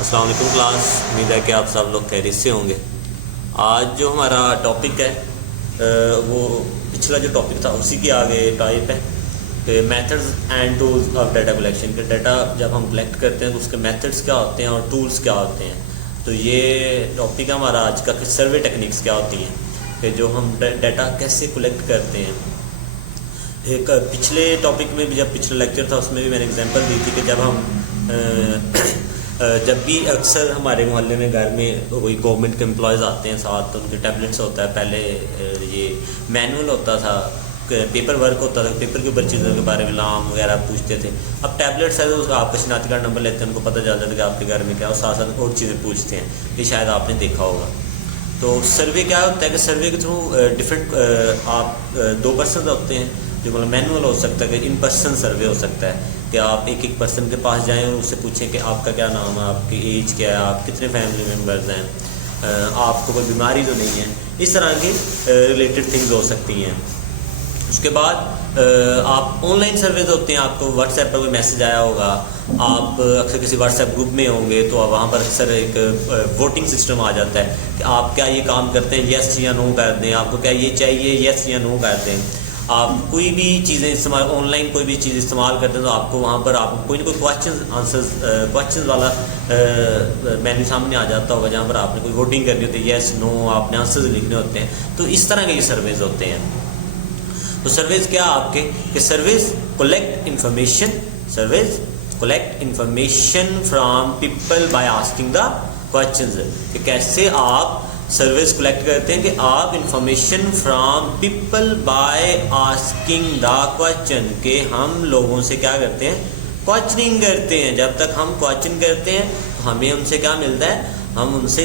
السلام علیکم کلاس، امید ہے کہ آپ سب لوگ خیریت سے ہوں گے۔ آج جو ہمارا ٹاپک ہے وہ پچھلا جو ٹاپک تھا اسی کے آگے ٹائپ ہے کہ methods and tools of data collection, کہ ڈیٹا جب ہم کلیکٹ کرتے ہیں تو اس کے میتھڈز کیا ہوتے ہیں اور ٹولز کیا ہوتے ہیں۔ تو یہ ٹاپک ہے ہمارا آج کا کہ سروے ٹیکنیکس کیا ہوتی ہیں، کہ جو ہم ڈیٹا کیسے کلیکٹ کرتے ہیں۔ ایک پچھلے ٹاپک میں بھی، جب پچھلا لیکچر تھا اس میں بھی میں نے اگزامپل دی تھی کہ جب بھی اکثر ہمارے محلے میں گھر میں کوئی گورنمنٹ کے امپلائیز آتے ہیں ساتھ، تو ان کے ٹیبلٹس ہوتا ہے، پہلے یہ مینول ہوتا تھا، پیپر ورک ہوتا تھا، پیپر کے اوپر چیزوں کے بارے میں نام وغیرہ پوچھتے تھے۔ اب ٹیبلٹس ہے تو آپ کا شناختی کارڈ نمبر لیتے ہیں، ان کو پتہ چل جاتا ہے کہ آپ کے گھر میں کیا، اور ساتھ ساتھ اور چیزیں پوچھتے ہیں، یہ شاید آپ نے دیکھا ہوگا۔ تو سروے کیا ہوتا ہے کہ سروے کے تھرو ڈفرینٹ آپ دو پرسن ہوتے ہیں، جو مطلب مینول ہو سکتا ہے کہ ان پرسن سروے ہو سکتا ہے کہ آپ ایک ایک پرسن کے پاس جائیں اور اس سے پوچھیں کہ آپ کا کیا نام ہے، آپ کی ایج کیا ہے، آپ کتنے فیملی ممبرز ہیں، آپ کو کوئی بیماری تو نہیں ہے، اس طرح کی ریلیٹڈ تھنگز ہو سکتی ہیں۔ اس کے بعد آپ آن لائن سرویز ہوتے ہیں، آپ کو واٹس ایپ پر کوئی میسج آیا ہوگا، آپ اکثر کسی واٹس ایپ گروپ میں ہوں گے تو وہاں پر اکثر ایک ووٹنگ سسٹم آ جاتا ہے کہ آپ کیا یہ کام کرتے ہیں، یس یا نو کر دیں، آپ کو کیا یہ چاہیے، یس یا نو کر دیں۔ آپ کوئی بھی چیزیں استعمال آن لائن کوئی بھی چیز استعمال کرتے ہیں تو آپ کو وہاں پر آپ کوئی نہ کوئی کوشچنز والا مینیو سامنے آ جاتا ہوگا، جہاں پر آپ نے کوئی ووٹنگ کرنی ہوتی ہے، یس نو، آپ نے آنسرز لکھنے ہوتے ہیں۔ تو اس طرح کے یہ سرویز ہوتے ہیں۔ تو سرویز کیا آپ کے کہ services collect information from people by asking the questions, کہ کیسے آپ سروس کلیکٹ کرتے ہیں کہ آپ information from people by asking the question, کہ ہم لوگوں سے کیا کرتے ہیں، کوشچننگ کرتے ہیں۔ جب تک ہم کوشچن کرتے ہیں تو ہمیں ان سے کیا ملتا ہے، ہم ان سے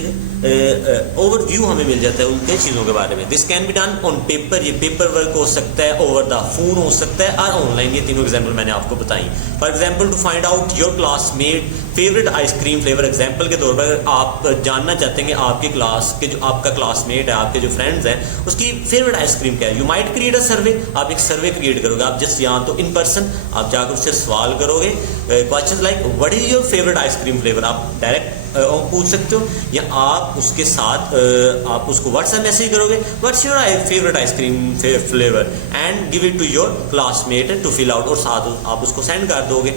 اوور ویو ہمیں مل جاتا ہے ان کے چیزوں کے بارے میں۔ This can be done on paper, یہ پیپر ورک ہو سکتا ہے، اوور دا فون ہو سکتا ہے، اور آن لائن۔ یہ تینوں ایگزامپل میں نے آپ کو بتائی۔ For example to find out your classmate favourite ice cream flavour, example کے طور پر آپ جاننا چاہتے ہیں کہ آپ کی کلاس کے جو آپ کا کلاس میٹ ہے، آپ کے جو فرینڈز ہیں، اس کی فیوریٹ آئس کریم کیا ہے۔ You might create a survey, آپ ایک سروے کریٹ کرو گے، آپ جس یہاں تو ان پرسن آپ جا کر اس سے سوال کرو گے، question like what is your favourite ice cream flavour, آپ ڈائریکٹ پوچھ سکتے ہو، یا آپ اس کے ساتھ آپ اس کو واٹس ایپ میسج کرو گے، what's your favourite ice cream flavour, and give it to your classmate to fill out, اور ساتھ آپ اس کو سینڈ کر دو گے۔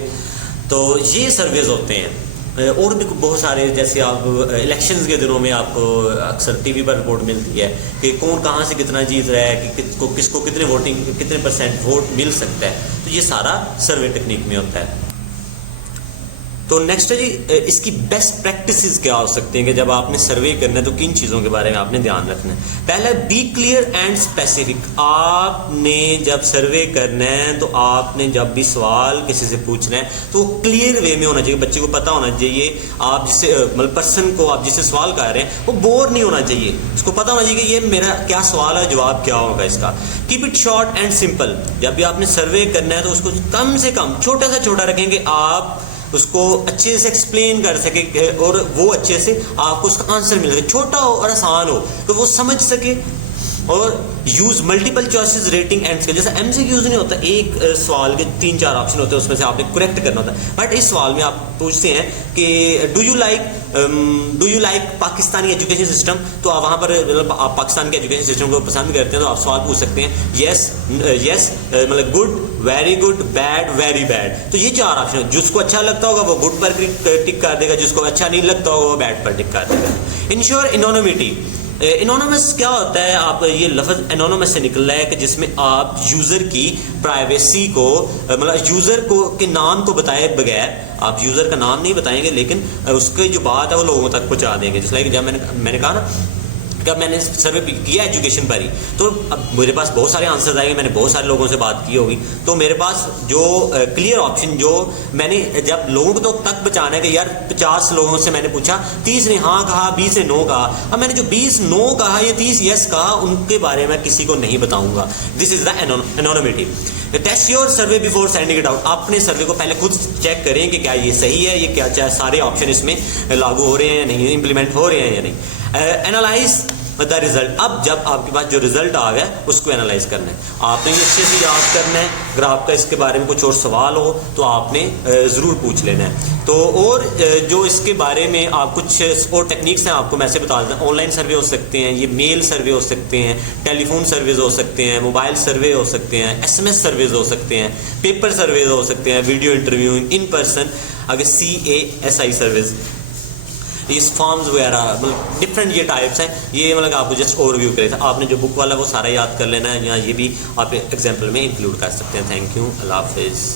تو یہ سرویز ہوتے ہیں۔ اور بھی بہت سارے، جیسے آپ الیکشنز کے دنوں میں آپ کو اکثر ٹی وی پر رپورٹ ملتی ہے کہ کون کہاں سے کتنا جیت رہا ہے، کہ کس کو کتنے ووٹنگ کتنے پرسینٹ ووٹ مل سکتا ہے۔ تو یہ سارا سروے ٹیکنیک میں ہوتا ہے۔ تو نیکسٹ ہے جی، اس کی بیسٹ پریکٹسز کیا ہو سکتے ہیں کہ جب آپ نے سروے کرنا ہے تو کن چیزوں کے بارے میں آپ نے دھیان رکھنا ہے۔ پہلا، بی کلیئر اینڈ اسپیسیفک۔ آپ نے جب سروے کرنا ہے تو آپ نے جب بھی سوال کسی سے پوچھنا ہے تو وہ کلیئر وے میں ہونا چاہیے، بچے کو پتہ ہونا چاہیے، آپ جس سے مطلب پرسن کو آپ جس سے سوال کر رہے ہیں وہ بور نہیں ہونا چاہیے، اس کو پتہ ہونا چاہیے کہ یہ میرا کیا سوال ہے، جواب کیا ہوگا اس کا۔ Keep it short and simple. جب بھی آپ نے سروے کرنا ہے تو اس کو کم سے کم چھوٹا سا چھوٹا رکھیں کہ آپ اس کو اچھے سے ایکسپلین کر سکے اور وہ اچھے سے آپ کو اس کا آنسر مل سکے، چھوٹا ہو اور آسان ہو کہ وہ سمجھ سکے۔ اور use multiple choices rating and scale, جیسے ایم سی کیوز نہیں ہوتا، ایک سوال کے 3-4 آپشن ہوتے ہیں، اس میں سے آپ نے کریکٹ کرنا ہوتا ہے۔ بٹ اس سوال میں آپ پوچھتے ہیں کہ do you like Pakistani education system, تو آپ وہاں پر مطلب آپ پاکستان کے ایجوکیشن سسٹم کو پسند کرتے ہیں تو آپ سوال پوچھ سکتے ہیں یس مطلب good, very good, bad, very bad. تو یہ 4 آپشن ہیں، جس کو اچھا لگتا ہوگا وہ گڈ پر ٹک کر دے گا، جس کو اچھا نہیں لگتا ہوگا وہ بیڈ پر ٹک کر دے گا۔ انشور انونیمٹی۔ انونیمس کیا ہوتا ہے، آپ یہ لفظ انونیمس سے نکل رہا ہے کہ جس میں آپ یوزر کی پرائیویسی کو مطلب یوزر کو کے نام کو بتائے بغیر، آپ یوزر کا نام نہیں بتائیں گے لیکن اس کی جو بات ہے وہ لوگوں تک پہنچا دیں گے۔ جس لائک جب میں نے کہا نا کہ میں نے سروے کیا ایجوکیشن پر ہی، تو اب میرے پاس بہت سارے آنسرز آئے گے، میں نے بہت سارے لوگوں سے بات کی ہوگی، تو میرے پاس جو کلیئر آپشن جو میں نے جب لوگوں کو تک بچانا ہے کہ یار 50 لوگوں سے میں نے پوچھا، 30 نے ہاں کہا، 20 نے نو کہا، اب میں نے جو 20 نو کہا یا 30 یس کہا ان کے بارے میں کسی کو نہیں بتاؤں گا۔ This is the anonymity. Test your survey before sending it out. اپنے سروے کو پہلے خود چیک کریں کہ کیا یہ صحیح ہے، یہ کیا سارے آپشن اس میں لاگو ہو رہے ہیں یا نہیں، امپلیمنٹ ہو رہے ہیں یا نہیں۔ اینالائز دا رزلٹ. اب جب آپ کے پاس جو رزلٹ آ گیا اس کو انالائز کرنا ہے. آپ نے یہ اچھے سے یاد کرنا ہے. اگر آپ کا اس کے بارے میں کچھ اور سوال ہو تو آپ نے ضرور پوچھ لینا ہے. تو اور جو اس کے بارے میں آپ کچھ اور ٹیکنیکس ہیں آپ کو میں سے بتا دیتا ہوں. آن لائن سروے ہو سکتے ہیں, یہ میل سروے ہو سکتے ہیں, ٹیلی فون سرویز ہو سکتے ہیں, موبائل سروے ہو سکتے ہیں, ایس ایم ایس سرویز ہو سکتے ہیں, پیپر سرویز ہو سکتے ہیں, ویڈیو انٹرویو ان پرسن, اگر CASI سرویز, اس فارمز وغیرہ, مطلب ڈفرینٹ یہ ٹائپس ہیں. یہ مطلب آپ کو جسٹ اوور ویو کرے تھا. آپ نے جو بک والا وہ سارا یاد کر لینا ہے, یہاں یہ بھی آپ ایگزامپل میں انکلوڈ کر سکتے ہیں. تھینک یو, اللہ حافظ.